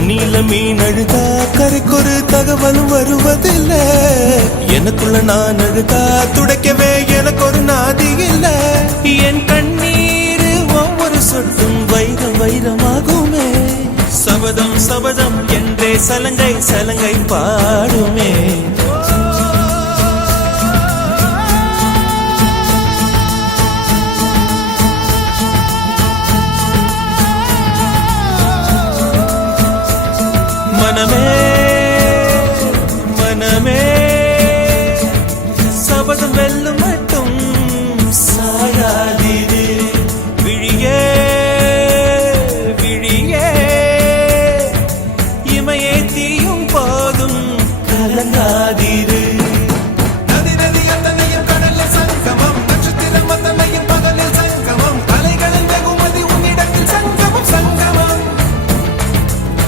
தண்ணியில மீன் அழுதா கரைக்கொரு தகவலும் வருவதில்ல. எனக்குள்ள நான் அழுதா துடைக்கவே எனக்கு ஒரு நாதி இல்ல. என் கண்ணீர் ஒவ்வொரு சொட்டும் வைரம் வைரமாகுமே. சபதம் சபதம் என்றே சலங்கை சலங்கை பாடுமே.